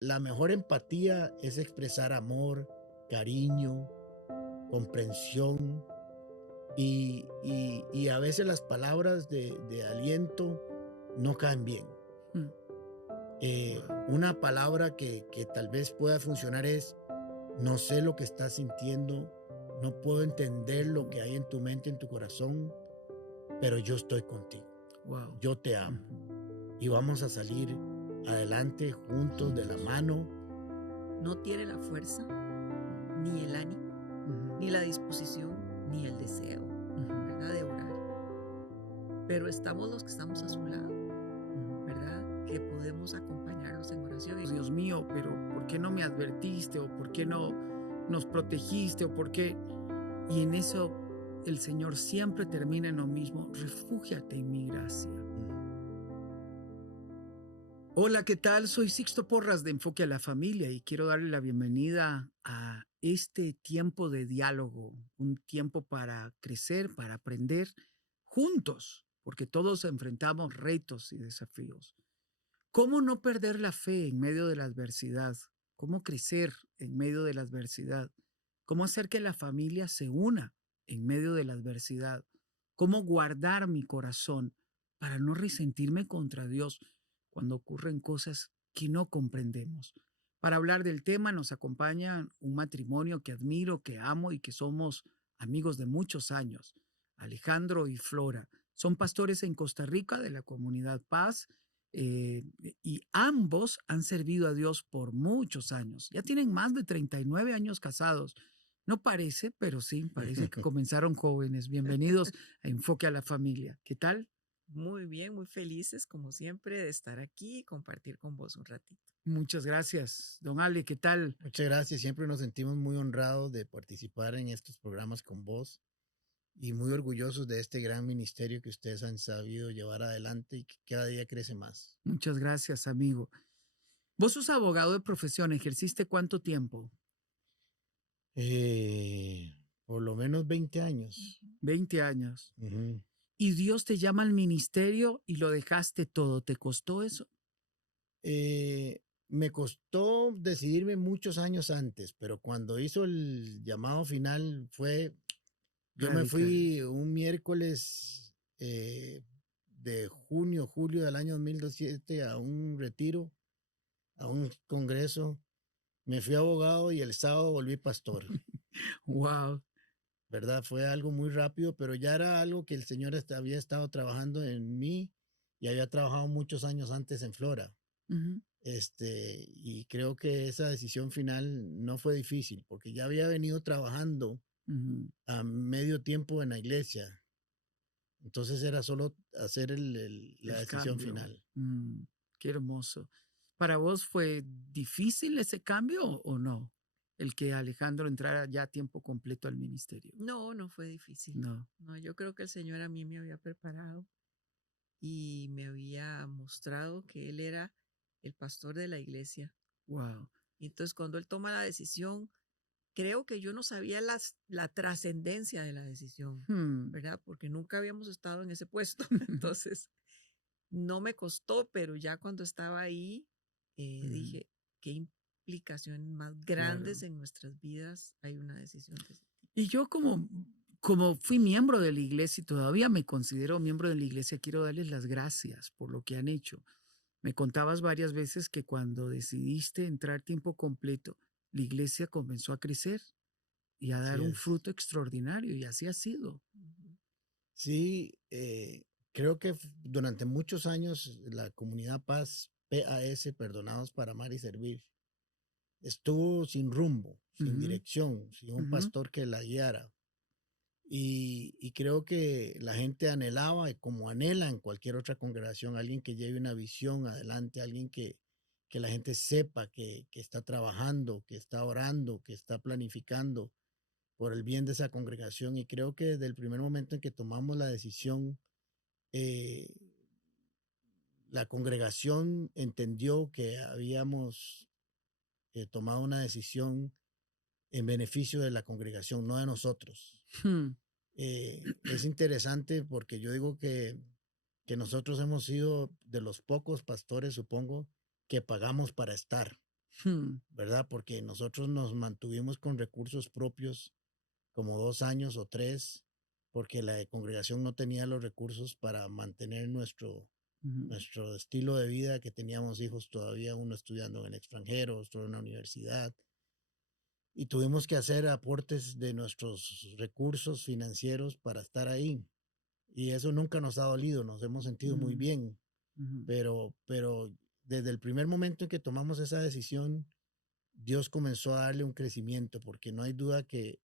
la mejor empatía es expresar amor, cariño, comprensión y a veces las palabras de aliento no caen bien. Mm. Wow. Una palabra que tal vez pueda funcionar es, no sé lo que estás sintiendo, no puedo entender lo que hay en tu mente, en tu corazón, pero yo estoy contigo, Wow. yo te amo y vamos a salir adelante juntos de la mano. No tiene la fuerza, ni el ánimo, ni la disposición, ni el deseo, ¿verdad? De orar. Pero estamos los que estamos a su lado, ¿verdad? Que podemos acompañarlos en oración. Dios mío, pero ¿por qué no me advertiste? ¿O por qué no nos protegiste? ¿O por qué? Y en eso el Señor siempre termina en lo mismo: refúgiate en mi gracia. Hola, ¿qué tal? Soy Sixto Porras de Enfoque a la Familia y quiero darle la bienvenida a este tiempo de diálogo, un tiempo para crecer, para aprender juntos, porque todos enfrentamos retos y desafíos. ¿Cómo no perder la fe en medio de la adversidad? ¿Cómo crecer en medio de la adversidad? ¿Cómo hacer que la familia se una en medio de la adversidad? ¿Cómo guardar mi corazón para no resentirme contra Dios cuando ocurren cosas que no comprendemos? Para hablar del tema nos acompaña un matrimonio que admiro, que amo y que somos amigos de muchos años. Alejandro y Flora son pastores en Costa Rica de la comunidad Paz, eh, y ambos han servido a Dios por muchos años. Ya tienen más de 39 años casados. No parece, pero sí, parece que comenzaron jóvenes. Bienvenidos a Enfoque a la Familia. ¿Qué tal? Muy bien, muy felices, como siempre, de estar aquí y compartir con vos un ratito. Muchas gracias. Don Ale, ¿qué tal? Muchas gracias, siempre nos sentimos muy honrados de participar en estos programas con vos y muy orgullosos de este gran ministerio que ustedes han sabido llevar adelante y que cada día crece más. Muchas gracias, amigo. Vos sos abogado de profesión. ¿Ejerciste cuánto tiempo? Por lo menos 20 años. 20 años. Ujú. Y Dios te llama al ministerio y lo dejaste todo. ¿Te costó eso? Me costó decidirme muchos años antes, pero cuando hizo el llamado final yo me Radical. fui un miércoles de julio del año 2017 a un retiro, a un congreso. Me fui abogado y el sábado volví pastor. Wow. ¿Verdad? Fue algo muy rápido, pero ya era algo que el Señor había estado trabajando en mí y había trabajado muchos años antes en Flora. Y creo que esa decisión final no fue difícil, porque ya había venido trabajando a medio tiempo en la iglesia. Entonces era solo hacer la decisión Cambio. final. Qué hermoso. ¿Para vos fue difícil ese cambio o no? El que Alejandro entrara ya a tiempo completo al ministerio. No, no fue difícil. No. No, yo creo que el Señor a mí me había preparado y me había mostrado que Él era el pastor de la iglesia. Wow. Y entonces cuando Él toma la decisión, creo que yo no sabía la trascendencia de la decisión, ¿verdad? Porque nunca habíamos estado en ese puesto. Entonces, no me costó, pero ya cuando estaba ahí, dije, qué implicaciones más grandes en nuestras vidas hay una decisión de ese tipo. Y yo como fui miembro de la iglesia y todavía me considero miembro de la iglesia, quiero darles las gracias por lo que han hecho. Me contabas varias veces que cuando decidiste entrar tiempo completo, la iglesia comenzó a crecer y a dar Así un es. fruto extraordinario, y así ha sido. Sí, creo que durante muchos años la comunidad Paz, PAS, Perdonados para Amar y Servir, estuvo sin rumbo, sin dirección, sin un pastor que la guiara. Y creo que la gente anhelaba, como anhela en cualquier otra congregación, alguien que lleve una visión adelante, alguien que la gente sepa que está trabajando, que está orando, que está planificando por el bien de esa congregación. Y creo que desde el primer momento en que tomamos la decisión, eh, la congregación entendió que habíamos tomado una decisión en beneficio de la congregación, no de nosotros. Es interesante porque yo digo que nosotros hemos sido de los pocos pastores, supongo, que pagamos para estar. Hmm. ¿verdad? Porque nosotros nos mantuvimos con recursos propios como 2 años o 3, porque la congregación no tenía los recursos para mantener Ujú. nuestro estilo de vida, que teníamos hijos todavía, uno estudiando en el extranjero, otro en la universidad, y tuvimos que hacer aportes de nuestros recursos financieros para estar ahí. Y eso nunca nos ha dolido, nos hemos sentido muy Mm, bien, ujú, pero desde el primer momento en que tomamos esa decisión, Dios comenzó a darle un crecimiento, porque no hay duda que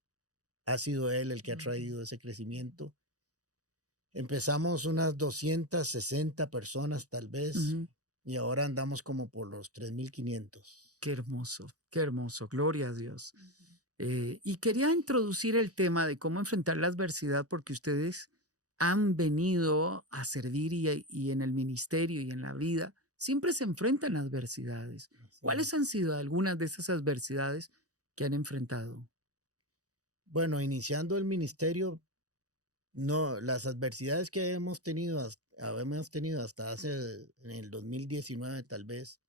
ha sido Él el que ha Ujú. traído ese crecimiento. Empezamos unas 260 personas tal vez, ujú. y ahora andamos como por los 3.500. Qué hermoso, gloria a Dios. Ujú. Y quería introducir el tema de cómo enfrentar la adversidad porque ustedes han venido a servir y en el ministerio y en la vida siempre se enfrentan adversidades. Así ¿Cuáles es. han sido algunas de esas adversidades que han enfrentado? Bueno, iniciando el ministerio, no, las adversidades que habíamos tenido hasta en el 2019 tal vez,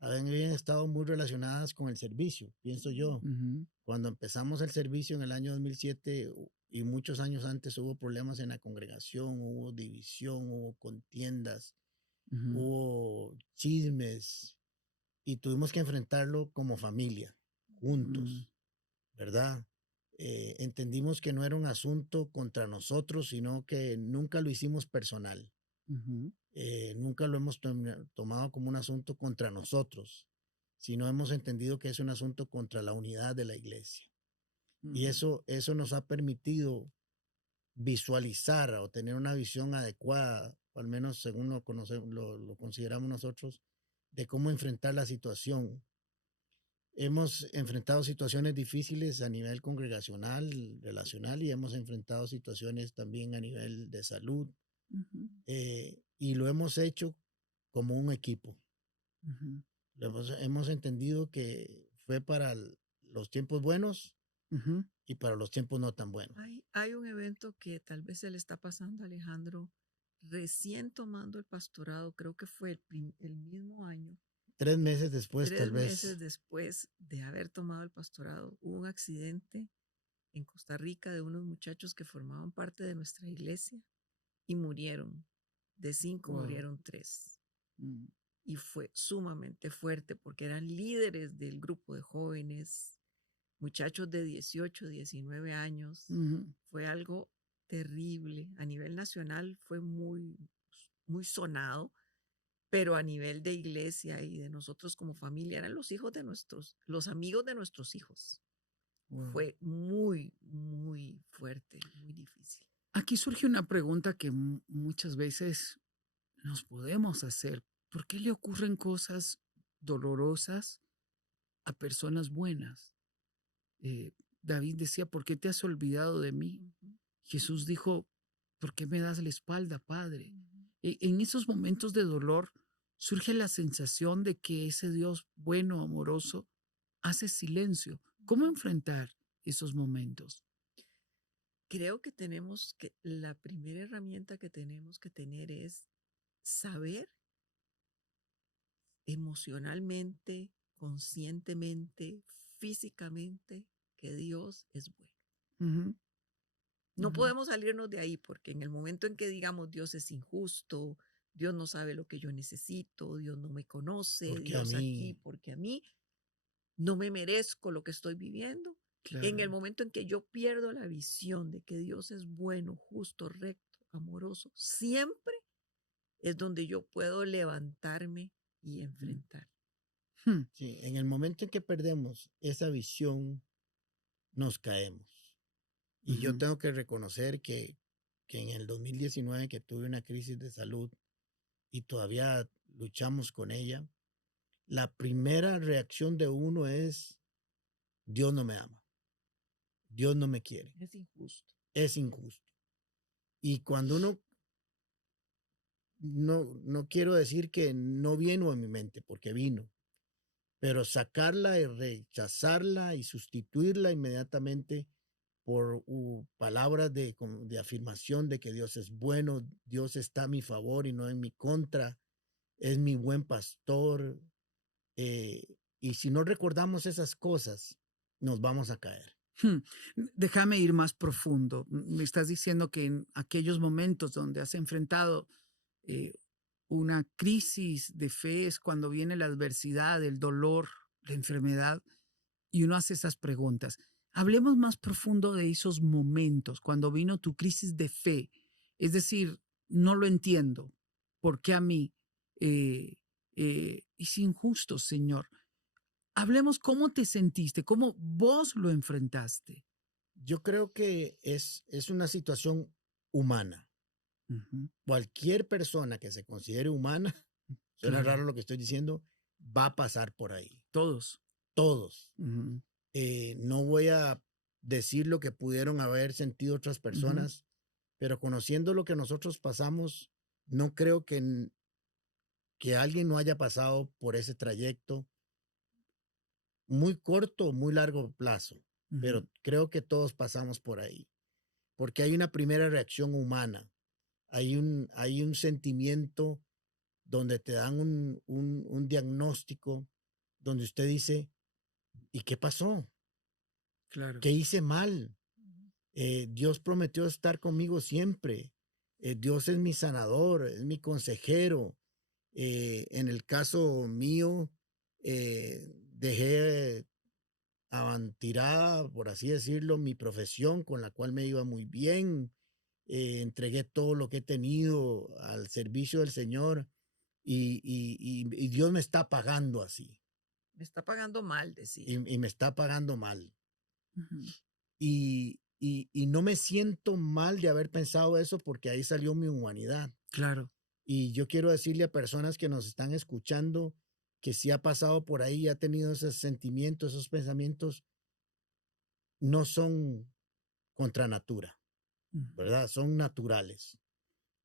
habían estado muy relacionadas con el servicio, pienso yo. Ujú, Cuando empezamos el servicio en el año 2007 y muchos años antes, hubo problemas en la congregación, hubo división, hubo contiendas, ujú, hubo chismes, y tuvimos que enfrentarlo como familia, mm, juntos, ¿verdad? Entendimos que no era un asunto contra nosotros, sino que nunca lo hicimos personal. ujú, Nunca lo hemos tomado como un asunto contra nosotros, sino hemos entendido que es un asunto contra la unidad de la iglesia. Y ujú, eso nos ha permitido visualizar o tener una visión adecuada, o al menos según lo consideramos nosotros, de cómo enfrentar la situación. Hemos enfrentado situaciones difíciles a nivel congregacional, relacional, y hemos enfrentado situaciones también a nivel de salud, ujú, y lo hemos hecho como un equipo. ujú, Hemos entendido que fue para los tiempos buenos ujú. y para los tiempos no tan buenos. Hay un evento que tal vez se le está pasando a Alejandro recién tomando el pastorado, creo que fue el mismo año, 3 meses después, tal 3 meses vez. después de haber tomado el pastorado, hubo un accidente en Costa Rica de unos muchachos que formaban parte de nuestra iglesia y murieron. De 5 Wow. murieron 3. Mm, Y fue sumamente fuerte porque eran líderes del grupo de jóvenes, muchachos de 18, 19 años. ujú, Fue algo terrible. A nivel nacional fue muy sonado, pero a nivel de iglesia y de nosotros como familia, eran los hijos de los amigos de nuestros hijos. wow. Fue muy fuerte, muy difícil. Aquí surge una pregunta que muchas veces nos podemos hacer. ¿Por qué le ocurren cosas dolorosas a personas buenas? Eh, David decía, ¿por qué te has olvidado de mí? Ujú, Jesús dijo, ¿por qué me das la espalda, Padre? ujú, En esos momentos de dolor surge la sensación de que ese Dios bueno, amoroso, hace silencio. ¿Cómo ujú. enfrentar esos momentos? Creo que la primera herramienta que tenemos que tener es saber emocionalmente, conscientemente, físicamente, que Dios es bueno. Ujú, No ujú, podemos salirnos de ahí porque en el momento en que digamos Dios es injusto, Dios no sabe lo que yo necesito, Dios no me conoce, Porque a Dios aquí, mí, porque a mí no me merezco lo que estoy viviendo. En el claro. momento en que yo pierdo la visión de que Dios es bueno, justo, recto, amoroso, siempre es donde yo puedo levantarme y Mm, enfrentar. hmm, sí, en el momento en que perdemos esa visión, nos caemos. Y yo ujú, tengo que reconocer que en el 2019, que tuve una crisis de salud y todavía luchamos con ella, la primera reacción de uno es: Dios no me ama, Dios no me quiere, Es injusto. es injusto. Y cuando uno, no quiero decir que no vino a mi mente, porque vino, pero sacarla y rechazarla y sustituirla inmediatamente por palabras de afirmación de que Dios es bueno, Dios está a mi favor y no en mi contra, es mi buen pastor, eh, Y si no recordamos esas cosas, nos vamos a caer. Déjame ir más profundo. Me estás diciendo que en aquellos momentos donde has enfrentado eh, una crisis de fe es cuando viene la adversidad, el dolor, la enfermedad, y uno hace esas preguntas. Hablemos más profundo de esos momentos, cuando vino tu crisis de fe. Es decir, no lo entiendo. ¿Por qué a mí? Es injusto, Señor. Hablemos cómo te sentiste, cómo vos lo enfrentaste. Yo creo que es una situación humana. Ujú, Cualquier persona que se considere humana, suena claro, raro lo que estoy diciendo, va a pasar por ahí. todos. Todos. Ujú, No voy a decir lo que pudieron haber sentido otras ujú, personas, pero conociendo lo que nosotros pasamos, no creo que alguien no haya pasado por ese trayecto muy corto o muy largo plazo, ujú, pero creo que todos pasamos por ahí, porque hay una primera reacción humana, hay un sentimiento donde te dan un diagnóstico, donde usted dice, ¿y qué pasó? claro. ¿Qué hice mal? Dios prometió estar conmigo siempre. Dios es mi sanador, es mi consejero. En el caso mío, dejé tirada, por así decirlo, mi profesión con la cual me iba muy bien. Entregué todo lo que he tenido al servicio del Señor y Dios me está pagando así Me está pagando mal, decía. y me está pagando mal. Ujú, Y no me siento mal de haber pensado eso porque ahí salió mi humanidad. claro. Y yo quiero decirle a personas que nos están escuchando que si ha pasado por ahí, ha tenido esos sentimientos, esos pensamientos, no son contra natura, Ujú, ¿verdad? Son naturales.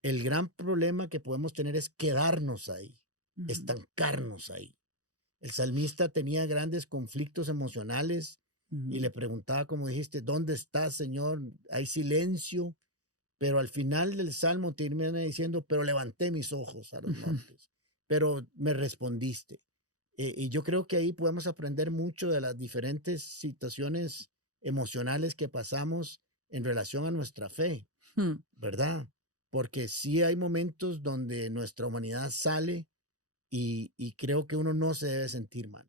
El gran problema que podemos tener es quedarnos ahí, ujú, estancarnos ahí. El salmista tenía grandes conflictos emocionales y ujú, le preguntaba, como dijiste, ¿dónde estás, Señor? Hay silencio, pero al final del salmo termina diciendo, pero levanté mis ojos a los ujú. montes, pero me respondiste. Y yo creo que ahí podemos aprender mucho de las diferentes situaciones emocionales que pasamos en relación a nuestra fe, Mm. ¿verdad? Porque sí hay momentos donde nuestra humanidad sale y creo que uno no se debe sentir mal.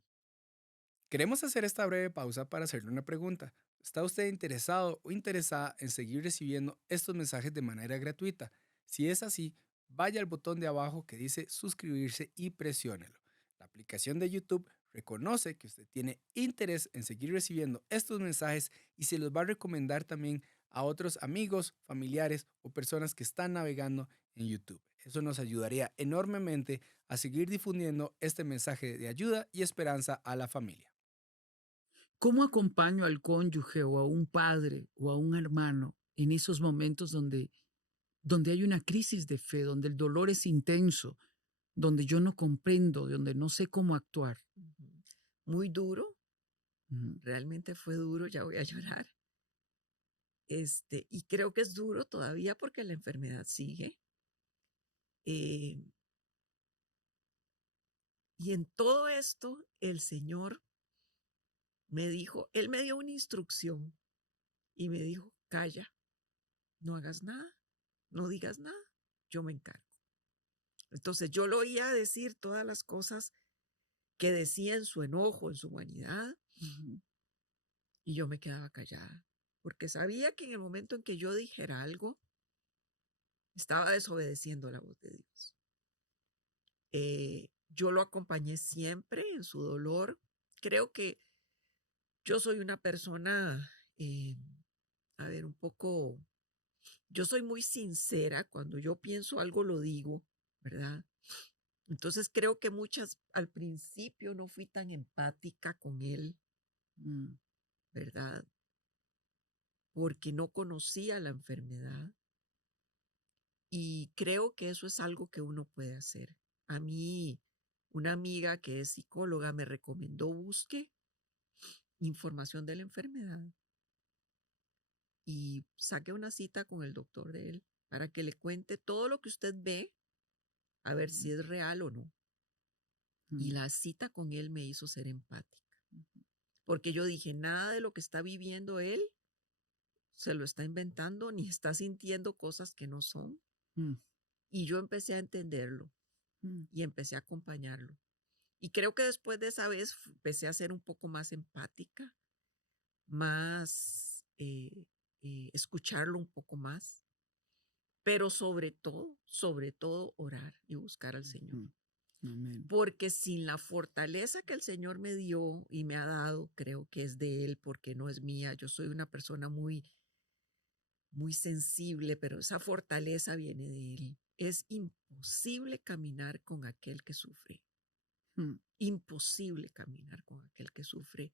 Queremos hacer esta breve pausa para hacerle una pregunta. ¿Está usted interesado o interesada en seguir recibiendo estos mensajes de manera gratuita? Si es así, vaya al botón de abajo que dice suscribirse y presiónelo. La aplicación de YouTube reconoce que usted tiene interés en seguir recibiendo estos mensajes y se los va a recomendar también a otros amigos, familiares o personas que están navegando en YouTube. Eso nos ayudaría enormemente a seguir difundiendo este mensaje de ayuda y esperanza a la familia. ¿Cómo acompaño al cónyuge o a un padre o a un hermano en esos momentos donde hay una crisis de fe, donde el dolor es intenso, donde yo no comprendo, donde no sé cómo actuar? Ujú. Muy duro, Ujú, realmente fue duro, ya voy a llorar. Y creo que es duro todavía porque la enfermedad sigue. eh, y en todo esto, el Señor me dijo, Él me dio una instrucción y me dijo, calla, no hagas nada, no digas nada, yo me encargo. Entonces yo lo oía decir todas las cosas que decía en su enojo, en su humanidad, ujú, y yo me quedaba callada, porque sabía que en el momento en que yo dijera algo, estaba desobedeciendo la voz de Dios. Yo lo acompañé siempre en su dolor. Creo que yo soy una persona, eh, a ver, un poco, yo soy muy sincera, cuando yo pienso algo lo digo, ¿verdad? Entonces creo que al principio no fui tan empática con él, mm, ¿verdad? Porque no conocía la enfermedad y creo que eso es algo que uno puede hacer. A mí, una amiga que es psicóloga me recomendó busque información de la enfermedad y saque una cita con el doctor de él para que le cuente todo lo que usted ve, a ver si mm. es real o no. Y la cita con él me hizo ser empática. Porque yo dije, nada de lo que está viviendo él se lo está inventando ni está sintiendo cosas que no son. Y yo empecé a entenderlo y empecé a acompañarlo. Y creo que después de esa vez empecé a ser un poco más empática, más escucharlo un poco más, pero sobre todo orar y buscar al Señor. Amén. Porque sin la fortaleza que el Señor me dio y me ha dado, creo que es de Él, porque no es mía. Yo soy una persona muy, muy sensible, pero esa fortaleza viene de Él. Es imposible caminar con aquel que sufre. Imposible caminar con aquel que sufre.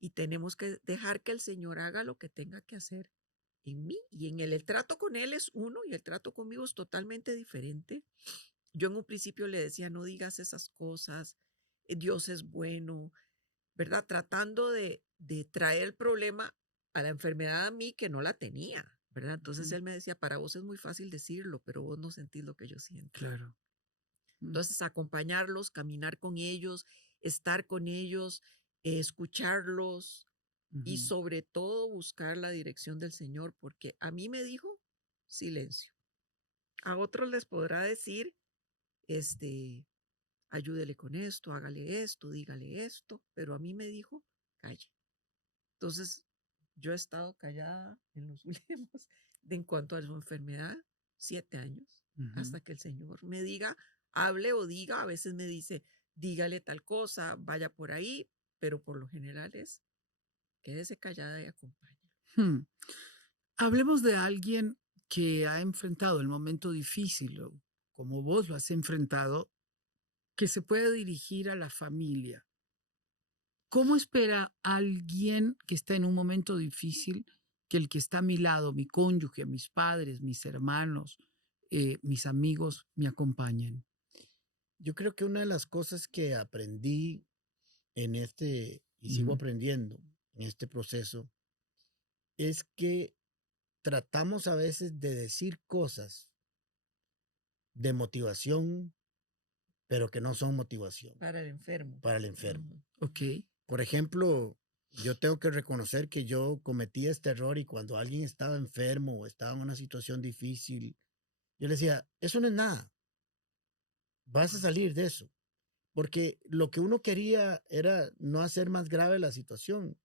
Y tenemos que dejar que el Señor haga lo que tenga que hacer en mí y en Él. El trato con Él es uno y el trato conmigo es totalmente diferente. Yo en un principio le decía, no digas esas cosas, Dios es bueno, ¿verdad? Tratando de traer el problema a la enfermedad a mí que no la tenía, ¿verdad? Entonces él me decía, para vos es muy fácil decirlo, pero vos no sentís lo que yo siento. Claro. Entonces acompañarlos, caminar con ellos, estar con ellos, escucharlos y sobre todo buscar la dirección del Señor, porque a mí me dijo silencio. A otros les podrá decir, ayúdele con esto, hágale esto, dígale esto, pero a mí me dijo, calle. Entonces, yo he estado callada en los últimos, en cuanto a su enfermedad, 7 años, hasta que el Señor me diga, hable o diga, a veces me dice, dígale tal cosa, vaya por ahí, pero por lo general es, quédese callada y acompañe. Hablemos de alguien que ha enfrentado el momento difícil, o como vos lo has enfrentado, que se puede dirigir a la familia. ¿Cómo espera alguien que está en un momento difícil que el que está a mi lado, mi cónyuge, mis padres, mis hermanos, mis amigos, me acompañen? Yo creo que una de las cosas que aprendí en y sigo aprendiendo en este proceso, es que tratamos a veces de decir cosas de motivación, pero que no son motivación. Para el enfermo. Para el enfermo. Ok. Por ejemplo, yo tengo que reconocer que yo cometí este error y cuando alguien estaba enfermo o estaba en una situación difícil, yo le decía, eso no es nada. Vas a salir de eso. Porque lo que uno quería era no hacer más grave la situación.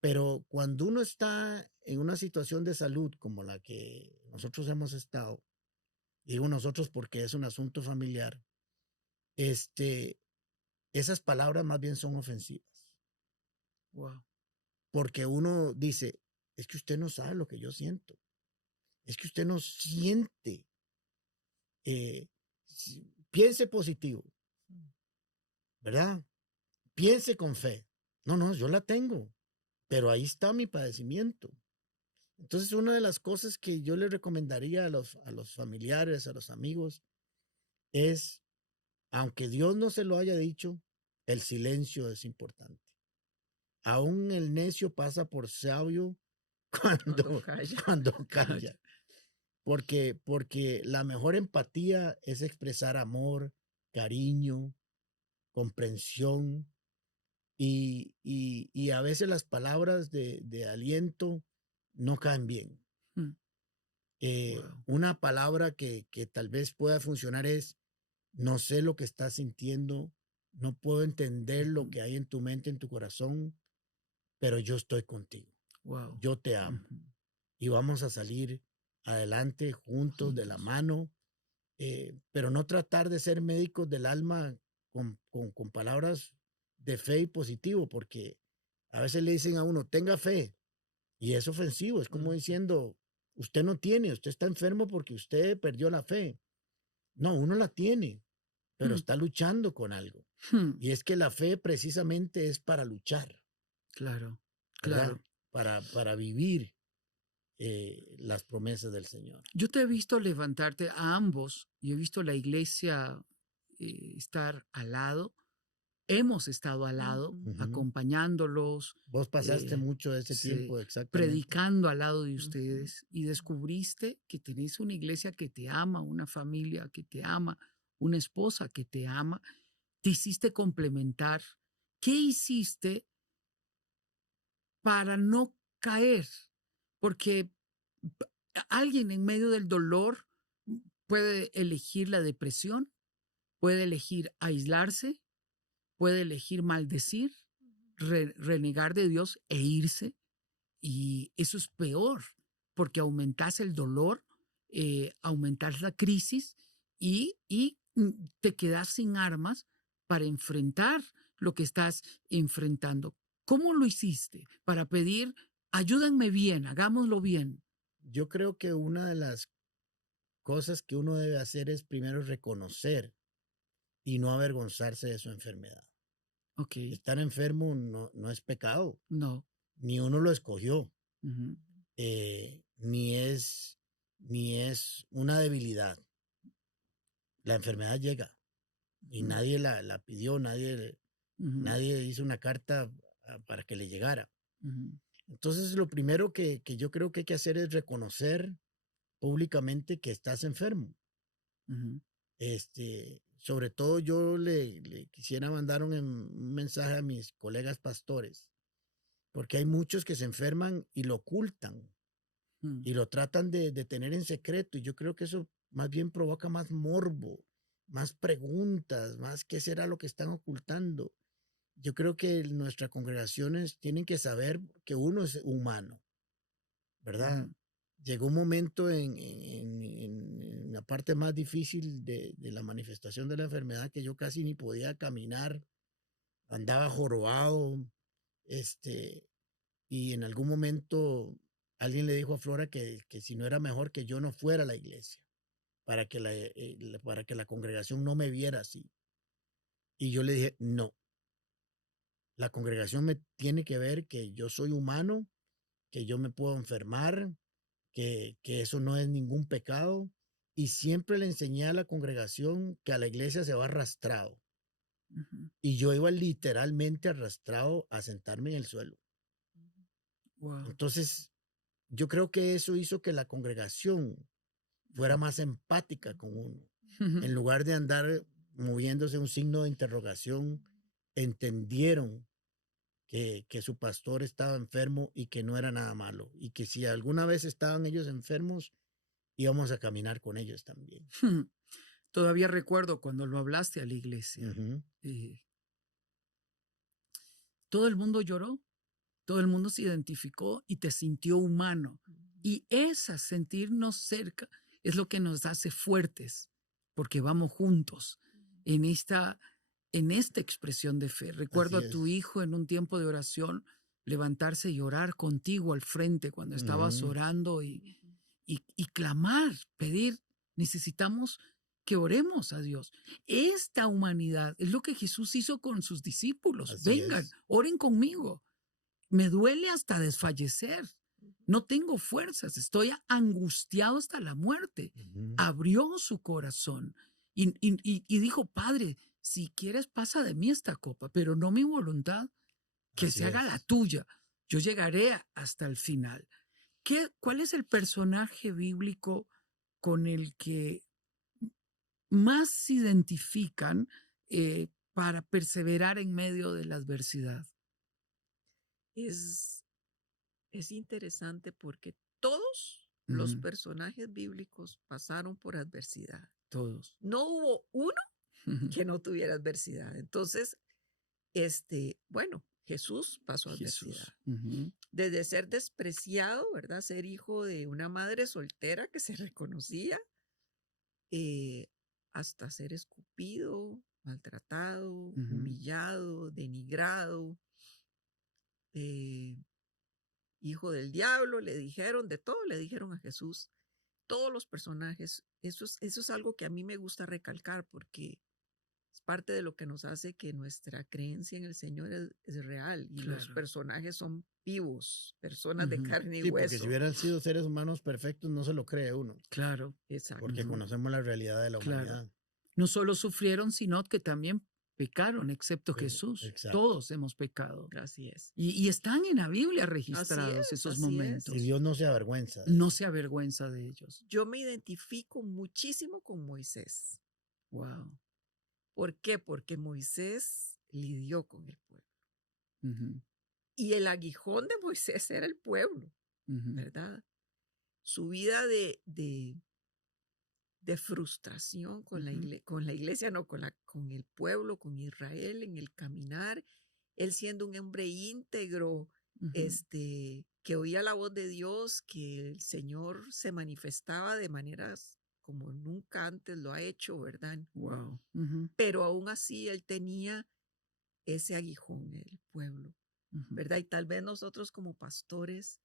Pero cuando uno está en una situación de salud como la que nosotros hemos estado, digo nosotros porque es un asunto familiar, esas palabras más bien son ofensivas. Wow. Porque uno dice, es que usted no sabe lo que yo siento. Es que usted no siente. Piense positivo, ¿verdad? Piense con fe. No, yo la tengo, pero ahí está mi padecimiento. Entonces, una de las cosas que yo le recomendaría a los familiares, a los amigos, es, aunque Dios no se lo haya dicho, el silencio es importante. Aún el necio pasa por sabio cuando calla. Porque la mejor empatía es expresar amor, cariño, comprensión y a veces las palabras de aliento no caen bien. Una palabra que tal vez pueda funcionar es, no sé lo que estás sintiendo, no puedo entender lo que hay en tu mente, en tu corazón, pero yo estoy contigo. Wow. Yo te amo. Y vamos a salir adelante juntos, de la mano, pero no tratar de ser médicos del alma con palabras de fe y positivo, porque a veces le dicen a uno, tenga fe, y es ofensivo, es como diciendo, usted no tiene, usted está enfermo porque usted perdió la fe. No, uno la tiene, pero está luchando con algo. Y es que la fe precisamente es para luchar. Claro, ¿verdad? claro. Para vivir las promesas del Señor. Yo te he visto levantarte a ambos y he visto la iglesia estar al lado. Hemos estado al lado, acompañándolos. Vos pasaste mucho de ese tiempo, exactamente. Predicando al lado de ustedes y descubriste que tenés una iglesia que te ama, una familia que te ama, una esposa que te ama. te hiciste complementar. ¿Qué hiciste para no caer? Porque alguien en medio del dolor puede elegir la depresión, puede elegir aislarse, puede elegir maldecir, renegar de Dios e irse. Y eso es peor, porque aumentas el dolor, aumentas la crisis y te quedas sin armas para enfrentar lo que estás enfrentando. ¿Cómo lo hiciste para pedir, ayúdenme bien, hagámoslo bien? Yo creo que una de las cosas que uno debe hacer es primero reconocer y no avergonzarse de su enfermedad. Ok. Estar enfermo no es pecado. No. Ni uno lo escogió. Uh-huh. Ni es una debilidad. La enfermedad llega y Uh-huh. nadie la pidió, nadie hizo una carta para que le llegara. Uh-huh. Entonces, lo primero que yo creo que hay que hacer es reconocer públicamente que estás enfermo. Uh-huh. Sobre todo yo le quisiera mandar un mensaje a mis colegas pastores, porque hay muchos que se enferman y lo ocultan y lo tratan de tener en secreto, y yo creo que eso más bien provoca más morbo, más preguntas, más qué será lo que están ocultando. Yo creo que nuestras congregaciones tienen que saber que uno es humano, ¿verdad? Uh-huh. Llegó un momento en la parte más difícil de la manifestación de la enfermedad que yo casi ni podía caminar, andaba jorobado, y en algún momento alguien le dijo a Flora que si no era mejor que yo no fuera a la iglesia, para que la congregación no me viera así. Y yo le dije, no, la congregación me tiene que ver que yo soy humano, que yo me puedo enfermar, que eso no es ningún pecado. Y siempre le enseñé a la congregación que a la iglesia se va arrastrado. Uh-huh. Y yo iba literalmente arrastrado a sentarme en el suelo. Wow. Entonces, yo creo que eso hizo que la congregación fuera más empática con uno. Uh-huh. En lugar de andar moviéndose un signo de interrogación, entendieron que su pastor estaba enfermo y que no era nada malo. Y que si alguna vez estaban ellos enfermos, íbamos a caminar con ellos también. Todavía recuerdo cuando lo hablaste a la iglesia. Uh-huh. Todo el mundo lloró, todo el mundo se identificó y te sintió humano. Y sentirnos cerca, es lo que nos hace fuertes, porque vamos juntos en esta expresión de fe. Recuerdo a tu hijo en un tiempo de oración levantarse y orar contigo al frente cuando estabas orando y clamar, pedir. Necesitamos que oremos a Dios. Esta humanidad es lo que Jesús hizo con sus discípulos. Vengan, oren conmigo. Me duele hasta desfallecer. No tengo fuerzas. Estoy angustiado hasta la muerte. Abrió su corazón y dijo, Padre, si quieres pasa de mí esta copa, pero no mi voluntad, que se haga la tuya. Yo llegaré hasta el final. ¿Cuál es el personaje bíblico con el que más se identifican para perseverar en medio de la adversidad? Es interesante porque todos los personajes bíblicos pasaron por adversidad. Todos. No hubo uno que no tuviera adversidad. Entonces, bueno, Jesús pasó adversidad. Desde ser despreciado, ¿verdad? Ser hijo de una madre soltera que se reconocía, hasta ser escupido, maltratado, humillado, denigrado, hijo del diablo, le dijeron, de todo le dijeron a Jesús. Todos los personajes, eso es algo que a mí me gusta recalcar porque es parte de lo que nos hace que nuestra creencia en el Señor es real y los personajes son vivos, personas de carne y hueso. Porque si hubieran sido seres humanos perfectos, no se lo cree uno. Claro. Exacto. Porque conocemos la realidad de la humanidad. No solo sufrieron, sino que también pecaron, excepto Jesús. Exacto. Todos hemos pecado. Así es. Y están en la Biblia registrados esos momentos. Y Dios no se avergüenza. No se avergüenza de ellos. Yo me identifico muchísimo con Moisés. Wow. ¿Por qué? Porque Moisés lidió con el pueblo. Ujú, Y el aguijón de Moisés era el pueblo, ujú, ¿verdad? Su vida de frustración con ujú, con la iglesia, no, con el pueblo, con Israel, en el caminar, él siendo un hombre íntegro, ujú. que oía la voz de Dios, que el Señor se manifestaba de maneras como nunca antes lo ha hecho, ¿verdad? Wow. Ujú, Pero aún así él tenía ese aguijón, el pueblo, ujú, ¿verdad? Y tal vez nosotros como pastores,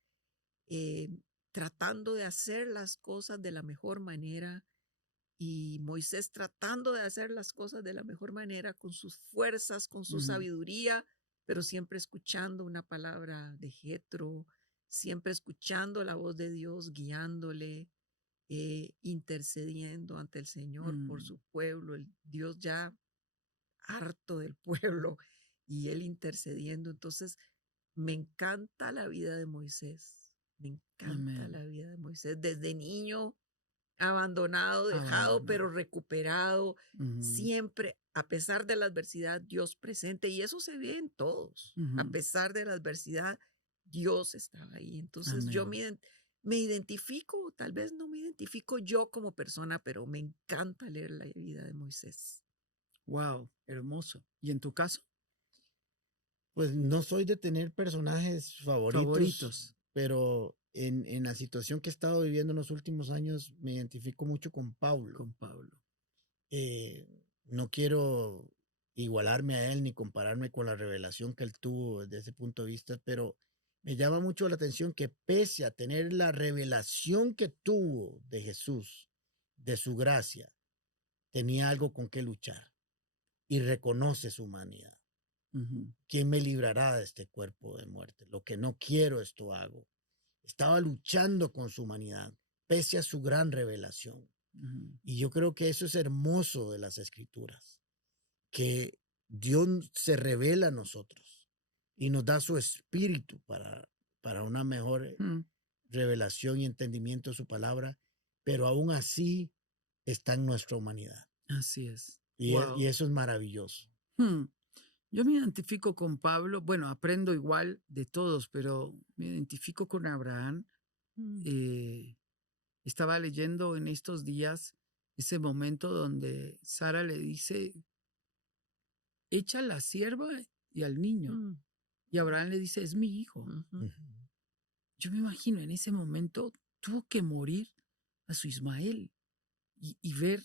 eh, tratando de hacer las cosas de la mejor manera, y Moisés tratando de hacer las cosas de la mejor manera, con sus fuerzas, con su ujú, sabiduría, pero siempre escuchando una palabra de Jetro, siempre escuchando la voz de Dios, guiándole, intercediendo ante el Señor por mm. su pueblo, el Dios ya harto del pueblo y él intercediendo. Entonces, me encanta la vida de Moisés, me encanta Amén. la vida de Moisés desde niño abandonado, dejado, pero Abandonado. recuperado, Ujú, siempre, a pesar de la adversidad, Dios presente, y eso se ve en todos, a ujú. pesar de la adversidad, Dios estaba ahí. Entonces yo Amén. me identifico, tal vez no me identifico yo como persona, pero me encanta leer la vida de Moisés. Wow, hermoso. ¿Y en tu caso? Pues no soy de tener personajes favoritos, Favoritos. pero en la situación que he estado viviendo en los últimos años me identifico mucho con Pablo. Con Pablo. Eh, no quiero igualarme a él ni compararme con la revelación que él tuvo desde ese punto de vista, pero me llama mucho la atención que pese a tener la revelación que tuvo de Jesús, de su gracia, tenía algo con que luchar y reconoce su humanidad. Ujú, ¿Quién me librará de este cuerpo de muerte? Lo que no quiero, esto hago. Estaba luchando con su humanidad, pese a su gran revelación. ujú, Y yo creo que eso es hermoso de las escrituras, que Dios se revela a nosotros y nos da su espíritu para una mejor mm. revelación y entendimiento de su palabra, pero aún así está en nuestra humanidad. Así es. Y Wow. eso es maravilloso. Yo me identifico con Pablo. Bueno, aprendo igual de todos, pero me identifico con Abraham. Mm, Eh, Estaba leyendo en estos días ese momento donde Sara le dice, echa la sierva y al niño. mm, Y Abraham le dice, es mi hijo. ujú, Ujú. Yo me imagino en ese momento tuvo que morir a su Ismael y ver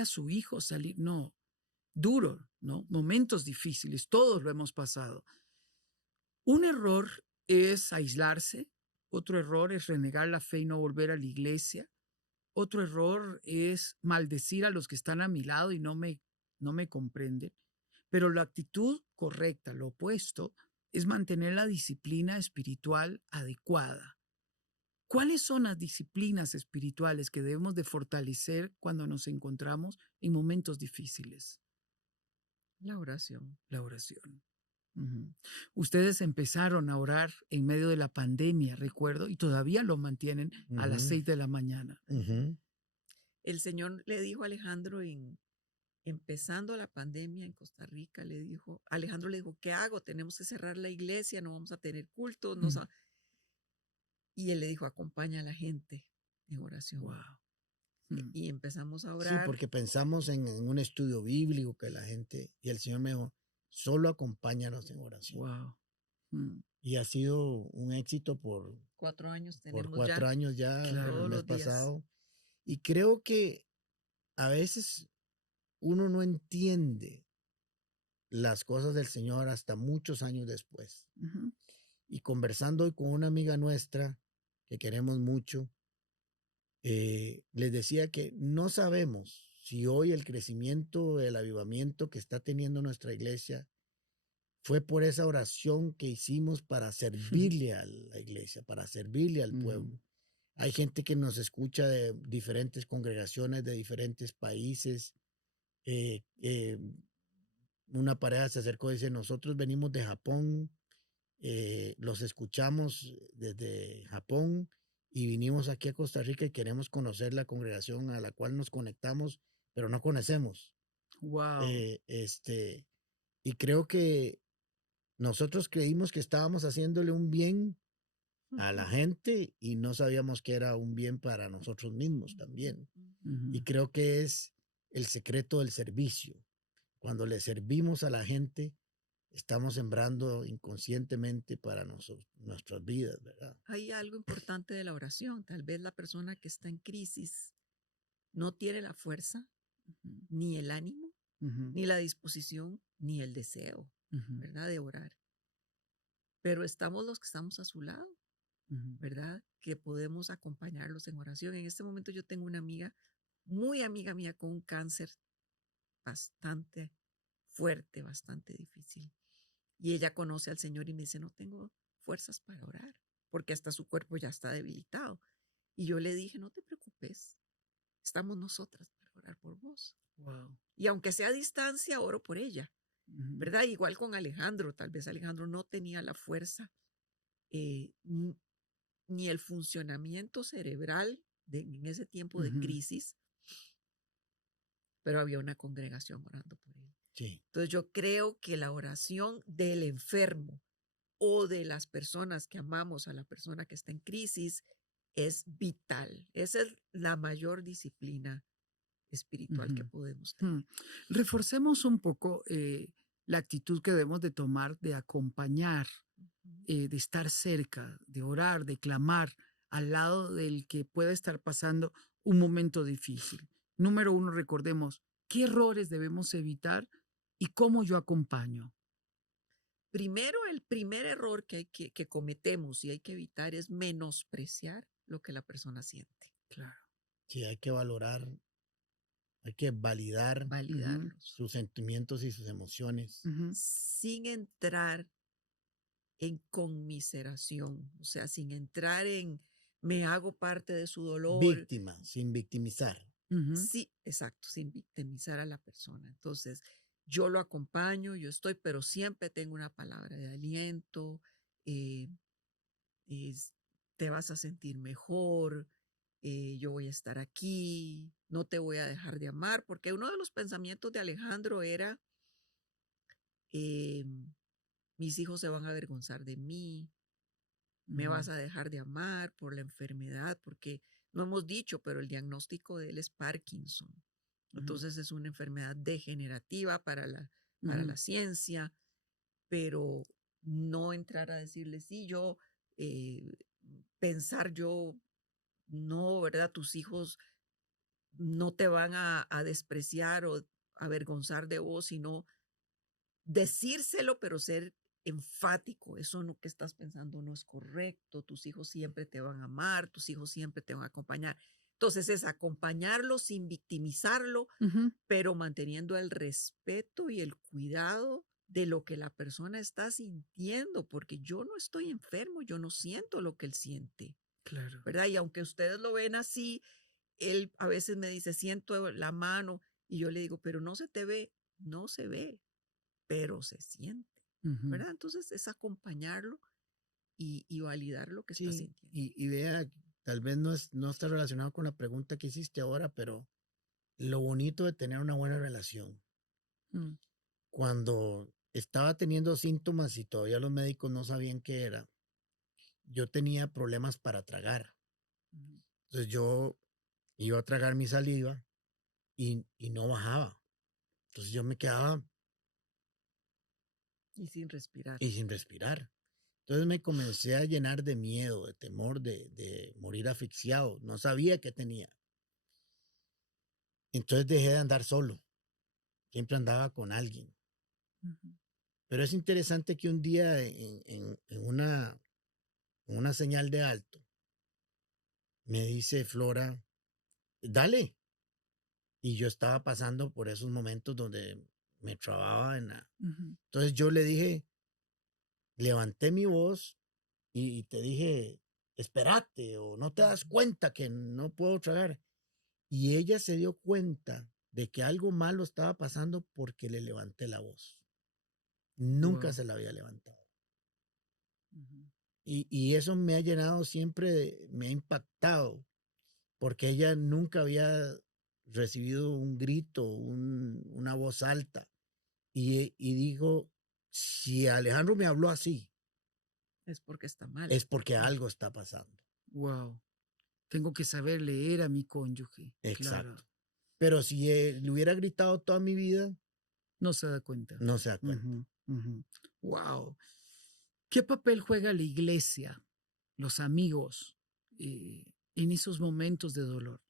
a su hijo salir. No, duro, ¿no? Momentos difíciles, todos lo hemos pasado. Un error es aislarse, otro error es renegar la fe y no volver a la iglesia, otro error es maldecir a los que están a mi lado y no me comprenden. Pero la actitud correcta, lo opuesto, es mantener la disciplina espiritual adecuada. ¿Cuáles son las disciplinas espirituales que debemos de fortalecer cuando nos encontramos en momentos difíciles? la oración. La oración. Ujú. Ustedes empezaron a orar en medio de la pandemia, recuerdo, y todavía lo mantienen a las Ujú, 6 de la mañana. ujú. El Señor le dijo a Alejandro empezando la pandemia en Costa Rica, Alejandro le dijo, ¿qué hago? Tenemos que cerrar la iglesia, no vamos a tener cultos. Y él le dijo, acompaña a la gente en oración. Wow. Y empezamos a Sí, orar. porque pensamos en un estudio bíblico que la gente, y el Señor me dijo, solo acompáñanos en oración. Wow. Y ha sido un éxito 4 años por tenemos ya 4 años ya el todos Claro. mes los días. pasado. Y creo que a veces uno no entiende las cosas del Señor hasta muchos años después. Ujú, Y conversando hoy con una amiga nuestra que queremos mucho, les decía que no sabemos si hoy el crecimiento, el avivamiento que está teniendo nuestra iglesia fue por esa oración que hicimos para servirle a la iglesia, para servirle al ujú, pueblo. Hay gente que nos escucha de diferentes congregaciones, de diferentes países. Eh, eh, una pareja se acercó y dice, nosotros venimos de Japón, los escuchamos desde Japón y vinimos aquí a Costa Rica y queremos conocer la congregación a la cual nos conectamos, pero no conocemos. Wow. Y creo que nosotros creímos que estábamos haciéndole un bien a la gente y no sabíamos que era un bien para nosotros mismos también. Y creo que es el secreto del servicio. Cuando le servimos a la gente, estamos sembrando inconscientemente para nuestras vidas, ¿verdad? Hay algo importante de la oración. Tal vez la persona que está en crisis no tiene la fuerza, ni el ánimo, ni la disposición, ni el deseo, ¿verdad? De orar. Pero estamos los que estamos a su lado, ¿verdad? Que podemos acompañarlos en oración. En este momento yo tengo una amiga, muy amiga mía, con un cáncer bastante fuerte, bastante difícil. Y ella conoce al Señor y me dice, no tengo fuerzas para orar, porque hasta su cuerpo ya está debilitado. Y yo le dije, no te preocupes, estamos nosotras para orar por vos. Wow. Y aunque sea a distancia, oro por ella, ¿verdad? Igual con Alejandro, tal vez Alejandro no tenía la fuerza ni el funcionamiento cerebral en ese tiempo de crisis, pero había una congregación orando por él. Sí. Entonces yo creo que la oración del enfermo o de las personas que amamos a la persona que está en crisis es vital. Esa es la mayor disciplina espiritual que podemos tener. Reforcemos un poco la actitud que debemos de tomar de acompañar, de estar cerca, de orar, de clamar al lado del que pueda estar pasando un momento difícil. Número 1, recordemos qué errores debemos evitar y cómo yo acompaño. Primero, el primer error que cometemos y hay que evitar es menospreciar lo que la persona siente. Claro. Sí, hay que valorar, hay que validar Validarlos. sus sentimientos y sus emociones. Sin entrar en conmiseración, o sea, sin entrar en me hago parte de su dolor. Víctima, sin victimizar. Sí, exacto, sin victimizar a la persona. Entonces, yo lo acompaño, yo estoy, pero siempre tengo una palabra de aliento, te vas a sentir mejor, yo voy a estar aquí, no te voy a dejar de amar, porque uno de los pensamientos de Alejandro era, mis hijos se van a avergonzar de mí, me vas a dejar de amar por la enfermedad, porque no hemos dicho, pero el diagnóstico de él es Parkinson. Entonces es una enfermedad degenerativa para la ciencia, pero no entrar a decirle, sí, yo, pensar yo, no, ¿verdad? Tus hijos no te van a despreciar o avergonzar de vos, sino decírselo, pero ser enfático. Eso no que estás pensando no es correcto. Tus hijos siempre te van a amar, tus hijos siempre te van a acompañar. Entonces es acompañarlo sin victimizarlo, pero manteniendo el respeto y el cuidado de lo que la persona está sintiendo, porque yo no estoy enfermo, yo no siento lo que él siente. Claro. ¿Verdad? Y aunque ustedes lo ven así, él a veces me dice, siento la mano, y yo le digo, pero no se te ve, no se ve, pero se siente, ¿verdad? Entonces es acompañarlo y validar lo que está Sí, sintiendo. y vea, tal vez no está relacionado con la pregunta que hiciste ahora, pero lo bonito de tener una buena relación. Cuando estaba teniendo síntomas y todavía los médicos no sabían qué era, yo tenía problemas para tragar. Entonces yo iba a tragar mi saliva y no bajaba. Entonces yo me quedaba Y sin respirar. y sin respirar. Entonces me comencé a llenar de miedo, de temor, de morir asfixiado. No sabía qué tenía. Entonces dejé de andar solo. Siempre andaba con alguien. Pero es interesante que un día en una señal de alto, me dice Flora, dale. Y yo estaba pasando por esos momentos donde me trababa en la... Entonces yo le dije, levanté mi voz y te dije, espérate o no te das cuenta que no puedo tragar. Y ella se dio cuenta de que algo malo estaba pasando porque le levanté la voz. Nunca se la había levantado. Y eso me ha llenado siempre, me ha impactado, porque ella nunca había recibido un grito, una voz alta. Y digo, si Alejandro me habló así, es porque está mal. es porque algo está pasando. Wow. Tengo que saber leer a mi cónyuge. Exacto. Claro. Pero si le hubiera gritado toda mi vida, No se da cuenta. no se da cuenta. Wow. ¿Qué papel juega la iglesia, los amigos, en esos momentos de dolor?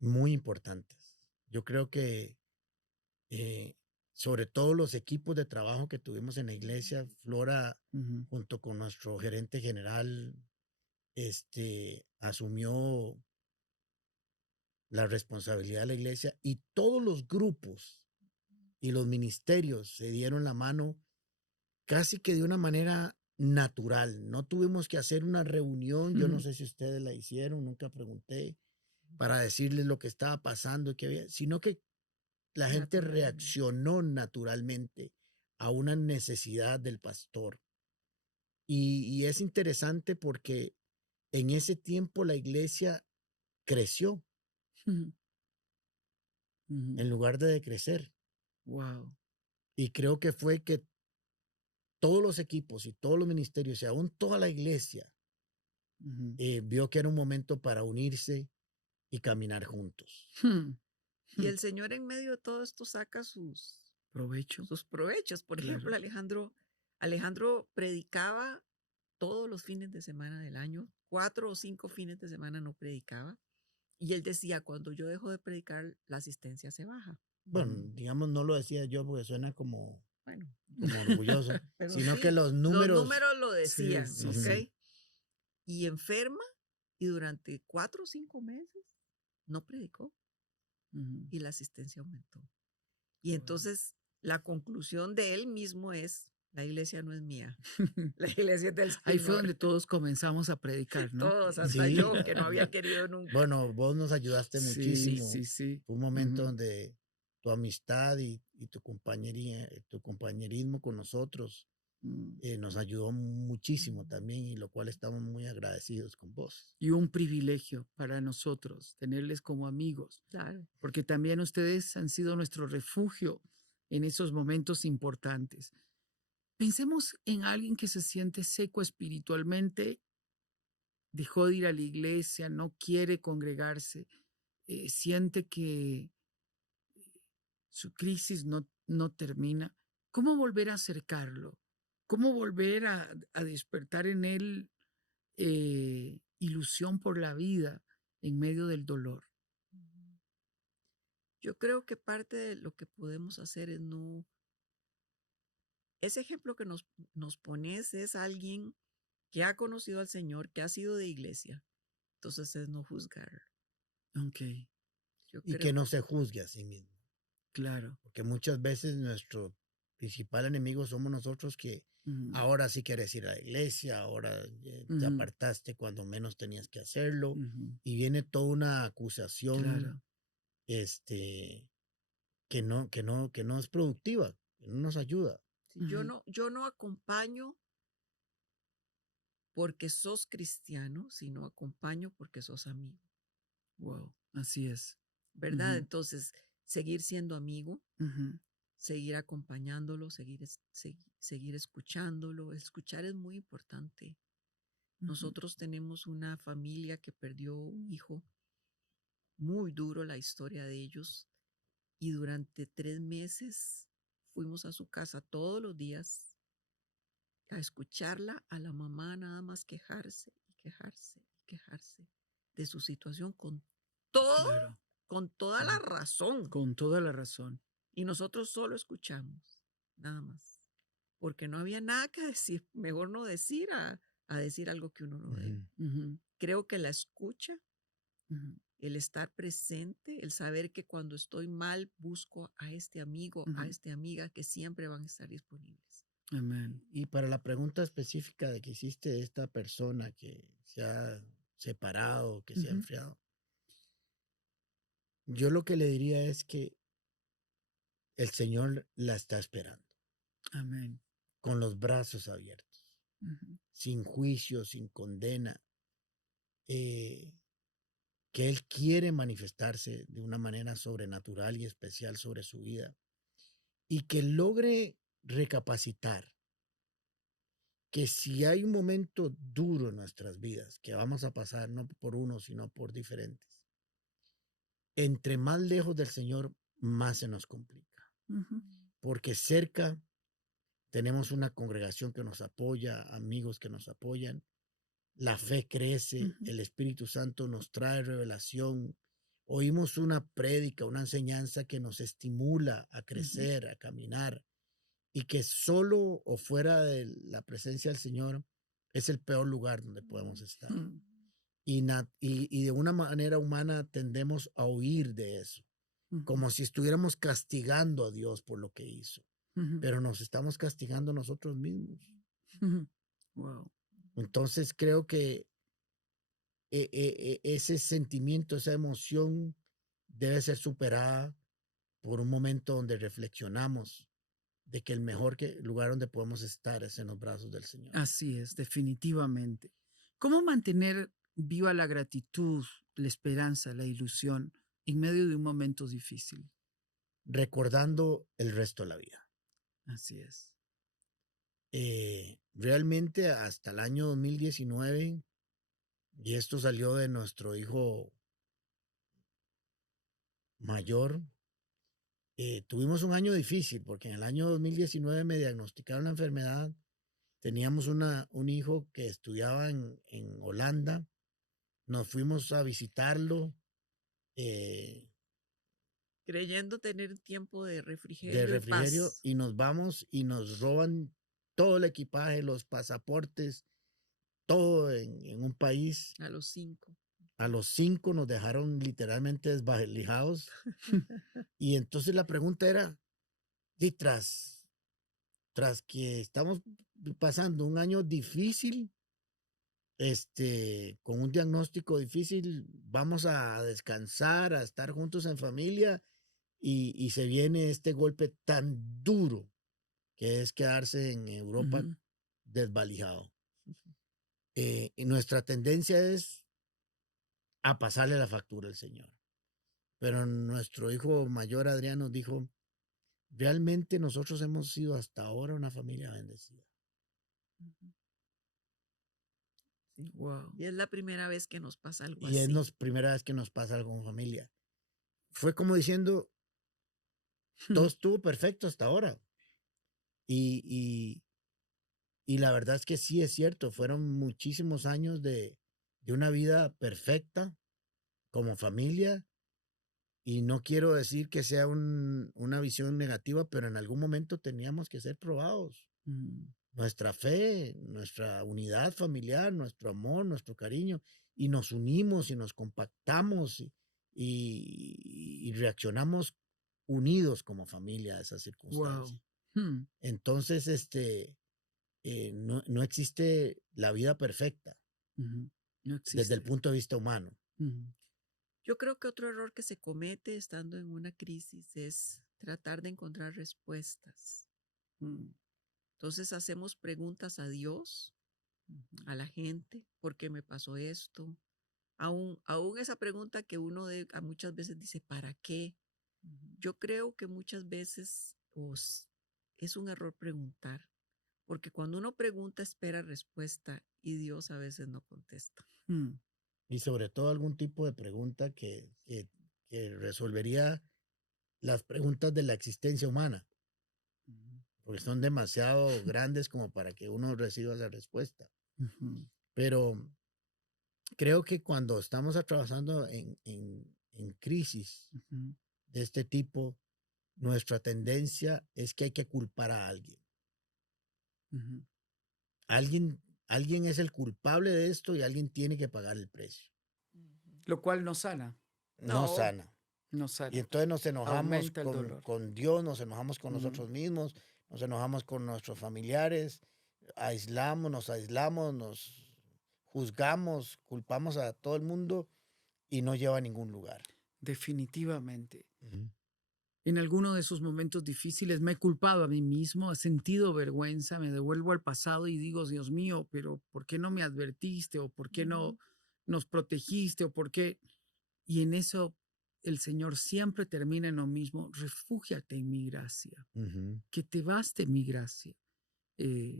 Muy importantes. Yo creo que sobre todo los equipos de trabajo que tuvimos en la iglesia, Flora, junto con nuestro gerente general, asumió la responsabilidad de la iglesia y todos los grupos y los ministerios se dieron la mano casi que de una manera natural. No tuvimos que hacer una reunión, yo no sé si ustedes la hicieron, nunca pregunté, para decirles lo que estaba pasando, sino que la gente reaccionó naturalmente a una necesidad del pastor. Y es interesante porque en ese tiempo la iglesia creció en lugar de decrecer. Wow. Y creo que fue que todos los equipos y todos los ministerios y aún toda la iglesia vio que era un momento para unirse y caminar juntos. Y el Señor en medio de todo esto saca sus provechos. Por ejemplo, Alejandro predicaba todos los fines de semana del año, 4 o 5 fines de semana no predicaba. Y él decía, cuando yo dejo de predicar, la asistencia se baja. Bueno, digamos, no lo decía yo porque suena como orgulloso, pero sino sí, que los números lo decían, sí, ¿ok? sí. Y enferma, y durante 4 o 5 meses no predicó. Y la asistencia aumentó. Y entonces la conclusión de él mismo es, la iglesia no es mía, la iglesia es del Señor. Ahí fue donde todos comenzamos a predicar, ¿no? Todos, hasta yo, que no había querido nunca. Bueno, vos nos ayudaste muchísimo. Sí. Fue un momento donde tu amistad y tu compañerismo con nosotros nos ayudó muchísimo también, y lo cual estamos muy agradecidos con vos. Y un privilegio para nosotros tenerles como amigos. Claro. Porque también ustedes han sido nuestro refugio en esos momentos importantes. Pensemos en alguien que se siente seco espiritualmente, dejó de ir a la iglesia, no quiere congregarse, siente que su crisis no termina. ¿Cómo volver a acercarlo? ¿Cómo volver a despertar en él ilusión por la vida en medio del dolor? Yo creo que parte de lo que podemos hacer es no... Ese ejemplo que nos pones es alguien que ha conocido al Señor, que ha sido de iglesia. Entonces es no juzgar. Ok. Y que no se juzgue a sí mismo. Claro. Porque muchas veces nuestro principal enemigo somos nosotros, que ahora sí quieres ir a la iglesia, ahora te apartaste cuando menos tenías que hacerlo, y viene toda una acusación que no es productiva, que no nos ayuda. Yo no acompaño porque sos cristiano, sino acompaño porque sos amigo. Wow, así es. ¿Verdad? Entonces, seguir siendo amigo, seguir acompañándolo, seguir escuchándolo. Escuchar es muy importante. Nosotros tenemos una familia que perdió un hijo, muy duro la historia de ellos, y durante 3 meses fuimos a su casa todos los días a escucharla, a la mamá nada más quejarse de su situación con toda la razón. Con toda la razón. Y nosotros solo escuchamos, nada más. Porque no había nada que decir. Mejor no decir a decir algo que uno no debe. Creo que la escucha, el estar presente, el saber que cuando estoy mal busco a este amigo, a esta amiga, que siempre van a estar disponibles. Amén. Y para la pregunta específica de que hiciste de esta persona que se ha separado, que se ha enfriado, yo lo que le diría es que el Señor la está esperando. Amén. Con los brazos abiertos, sin juicio, sin condena. que Él quiere manifestarse de una manera sobrenatural y especial sobre su vida, y que logre recapacitar que si hay un momento duro en nuestras vidas, que vamos a pasar no por uno, sino por diferentes, entre más lejos del Señor, más se nos complica. Porque cerca tenemos una congregación que nos apoya, amigos que nos apoyan, la fe crece, el Espíritu Santo nos trae revelación, oímos una prédica, una enseñanza que nos estimula a crecer, a caminar, y que solo o fuera de la presencia del Señor es el peor lugar donde podemos estar. Y de una manera humana tendemos a huir de eso, como si estuviéramos castigando a Dios por lo que hizo, pero nos estamos castigando nosotros mismos. Wow. Entonces creo que ese sentimiento, esa emoción debe ser superada por un momento donde reflexionamos de que el mejor lugar donde podemos estar es en los brazos del Señor. Así es, definitivamente. ¿Cómo mantener viva la gratitud, la esperanza, la ilusión en medio de un momento difícil? Recordando el resto de la vida. Así es. Realmente hasta el año 2019, y esto salió de nuestro hijo mayor, tuvimos un año difícil porque en el año 2019 me diagnosticaron la enfermedad. Teníamos un hijo que estudiaba en Holanda. Nos fuimos a visitarlo. Creyendo tener tiempo de refrigerio y paz. Y nos vamos y nos roban todo el equipaje, los pasaportes, todo en un país. A los 5. A los 5 nos dejaron literalmente desvalijados. Y entonces la pregunta era, y tras que estamos pasando un año difícil, con un diagnóstico difícil, vamos a descansar, a estar juntos en familia, y se viene este golpe tan duro que es quedarse en Europa desvalijado. Y nuestra tendencia es a pasarle la factura al Señor. Pero nuestro hijo mayor, Adrián, nos dijo, realmente nosotros hemos sido hasta ahora una familia bendecida. Sí. Wow. Y es la primera vez que nos pasa algo así. Y es la primera vez que nos pasa algo con familia. Fue como diciendo, todo estuvo perfecto hasta ahora. Y la verdad es que sí es cierto, fueron muchísimos años de una vida perfecta como familia. Y no quiero decir que sea una visión negativa, pero en algún momento teníamos que ser probados. Nuestra fe, nuestra unidad familiar, nuestro amor, nuestro cariño. Y nos unimos y nos compactamos y reaccionamos unidos como familia a esa circunstancia. Wow. Entonces, no existe la vida perfecta no existe. Desde el punto de vista humano. Yo creo que otro error que se comete estando en una crisis es tratar de encontrar respuestas. Entonces hacemos preguntas a Dios, a la gente, ¿por qué me pasó esto? Aún esa pregunta que uno muchas veces dice, ¿para qué? Yo creo que muchas veces es un error preguntar, porque cuando uno pregunta espera respuesta y Dios a veces no contesta. Y sobre todo algún tipo de pregunta que resolvería las preguntas de la existencia humana, porque son demasiado grandes como para que uno reciba esa respuesta. Pero creo que cuando estamos atravesando en crisis de este tipo, nuestra tendencia es que hay que culpar a alguien. Alguien es el culpable de esto y alguien tiene que pagar el precio. Lo cual no sana. No sana. No sana. Y entonces nos enojamos con Dios, nos enojamos con nosotros mismos, nos enojamos con nuestros familiares, nos aislamos, nos juzgamos, culpamos a todo el mundo y no lleva a ningún lugar. Definitivamente. En alguno de esos momentos difíciles me he culpado a mí mismo, he sentido vergüenza, me devuelvo al pasado y digo, Dios mío, pero ¿por qué no me advertiste? ¿O por qué no nos protegiste? ¿O por qué? Y en eso el Señor siempre termina en lo mismo: refúgiate en mi gracia, que te baste mi gracia.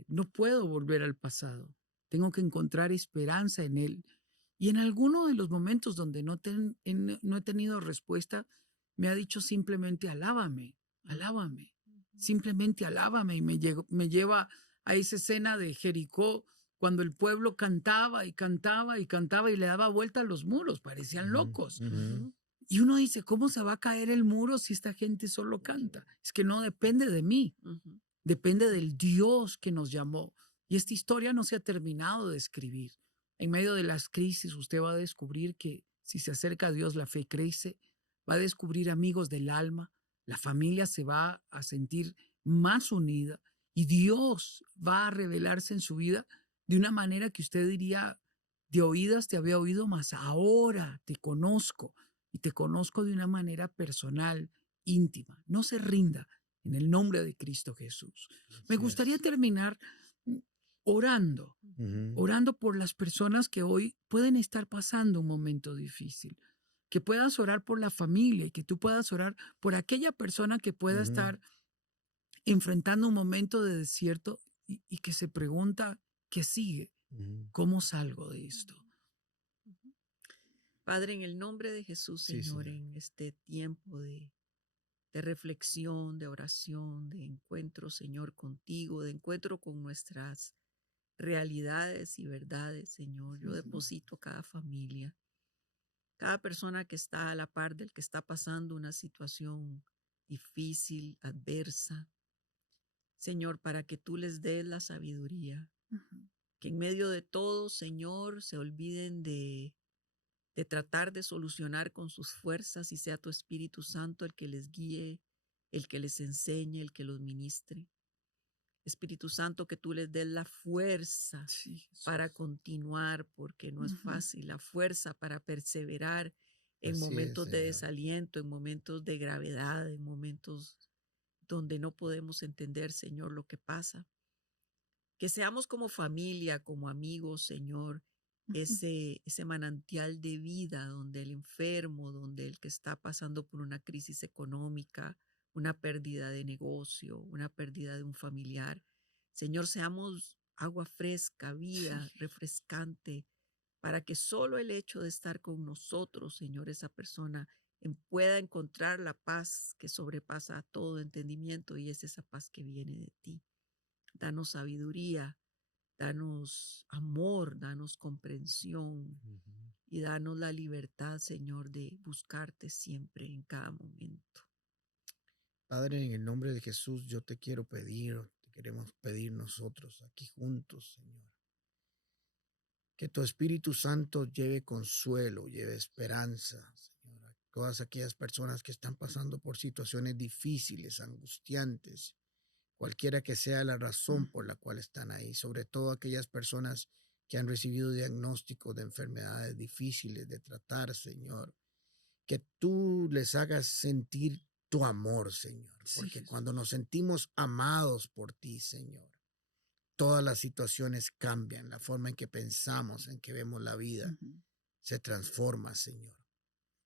No puedo volver al pasado, tengo que encontrar esperanza en Él. Y en alguno de los momentos donde no he tenido respuesta, me ha dicho simplemente: alábame, alábame, simplemente alábame. Y me lleva a esa escena de Jericó, cuando el pueblo cantaba y cantaba y cantaba y le daba vuelta a los muros, parecían locos. Y uno dice: ¿cómo se va a caer el muro si esta gente solo canta? Es que no depende de mí, depende del Dios que nos llamó. Y esta historia no se ha terminado de escribir. En medio de las crisis usted va a descubrir que si se acerca a Dios, la fe crece, va a descubrir amigos del alma, la familia se va a sentir más unida y Dios va a revelarse en su vida de una manera que usted diría: de oídas te había oído, mas ahora te conozco, y te conozco de una manera personal, íntima. No se rinda en el nombre de Cristo Jesús. Me gustaría terminar orando, orando por las personas que hoy pueden estar pasando un momento difícil. Que puedas orar por la familia y que tú puedas orar por aquella persona que pueda estar enfrentando un momento de desierto y que se pregunta: ¿qué sigue? ¿Cómo salgo de esto? Padre, en el nombre de Jesús, Señor, en este tiempo de reflexión, de oración, de encuentro, Señor, contigo, de encuentro con nuestras realidades y verdades, Señor, yo deposito cada familia, cada persona que está a la par del que está pasando una situación difícil, adversa, Señor, para que tú les des la sabiduría, que en medio de todo, Señor, se olviden de tratar de solucionar con sus fuerzas y sea tu Espíritu Santo el que les guíe, el que les enseñe, el que los ministre. Espíritu Santo, que tú les des la fuerza para continuar, porque no es fácil, la fuerza para perseverar en momentos de desaliento, en momentos de gravedad, en momentos donde no podemos entender, Señor, lo que pasa. Que seamos como familia, como amigos, Señor, ese manantial de vida donde el enfermo, donde el que está pasando por una crisis económica, una pérdida de negocio, una pérdida de un familiar. Señor, seamos agua fresca, vida refrescante, para que solo el hecho de estar con nosotros, Señor, esa persona pueda encontrar la paz que sobrepasa a todo entendimiento, y es esa paz que viene de ti. Danos sabiduría, danos amor, danos comprensión y danos la libertad, Señor, de buscarte siempre en cada momento. Padre, en el nombre de Jesús, yo te quiero pedir, te queremos pedir nosotros aquí juntos, Señor, que tu Espíritu Santo lleve consuelo, lleve esperanza, Señor, a todas aquellas personas que están pasando por situaciones difíciles, angustiantes, cualquiera que sea la razón por la cual están ahí, sobre todo aquellas personas que han recibido diagnósticos de enfermedades difíciles de tratar, Señor, que tú les hagas sentir tu amor, Señor, porque cuando nos sentimos amados por ti, Señor, todas las situaciones cambian, la forma en que pensamos, en que vemos la vida, se transforma, Señor.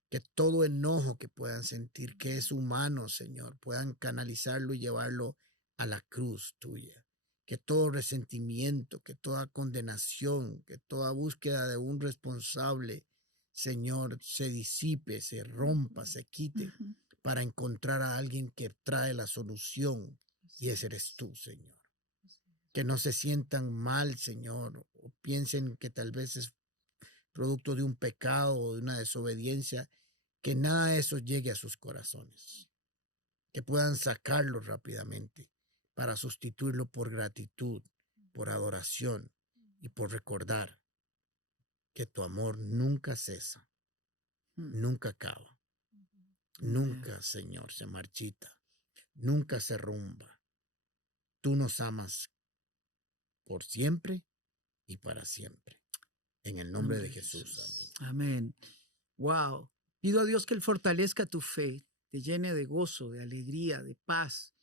Que todo enojo que puedan sentir, que es humano, Señor, puedan canalizarlo y llevarlo a la cruz tuya. Que todo resentimiento, que toda condenación, que toda búsqueda de un responsable, Señor, se disipe, se rompa, se quite, para encontrar a alguien que trae la solución, y ese eres tú, Señor. Que no se sientan mal, Señor, o piensen que tal vez es producto de un pecado o de una desobediencia, que nada de eso llegue a sus corazones, que puedan sacarlo rápidamente para sustituirlo por gratitud, por adoración y por recordar que tu amor nunca cesa, nunca acaba, nunca, Señor, se marchita, nunca se rumba. Tú nos amas por siempre y para siempre. En el nombre de Jesús. Amén. Wow. Pido a Dios que Él fortalezca tu fe, te llene de gozo, de alegría, de paz,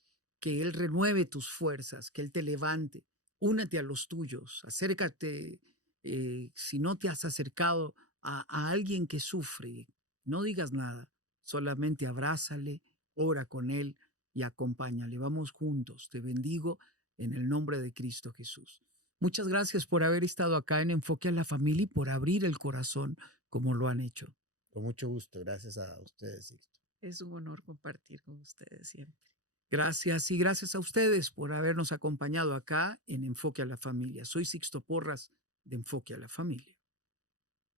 que Él renueve tus fuerzas, que Él te levante. Únete a los tuyos, acércate, si no te has acercado a alguien que sufre, No digas nada, solamente abrázale, ora con él y acompáñale. Vamos juntos. Te bendigo en el nombre de Cristo Jesús. Muchas gracias por haber estado acá en Enfoque a la Familia y por abrir el corazón como lo han hecho. Con mucho gusto. Gracias a ustedes, Sixto. Es un honor compartir con ustedes siempre. Gracias y gracias a ustedes por habernos acompañado acá en Enfoque a la Familia. Soy Sixto Porras de Enfoque a la Familia.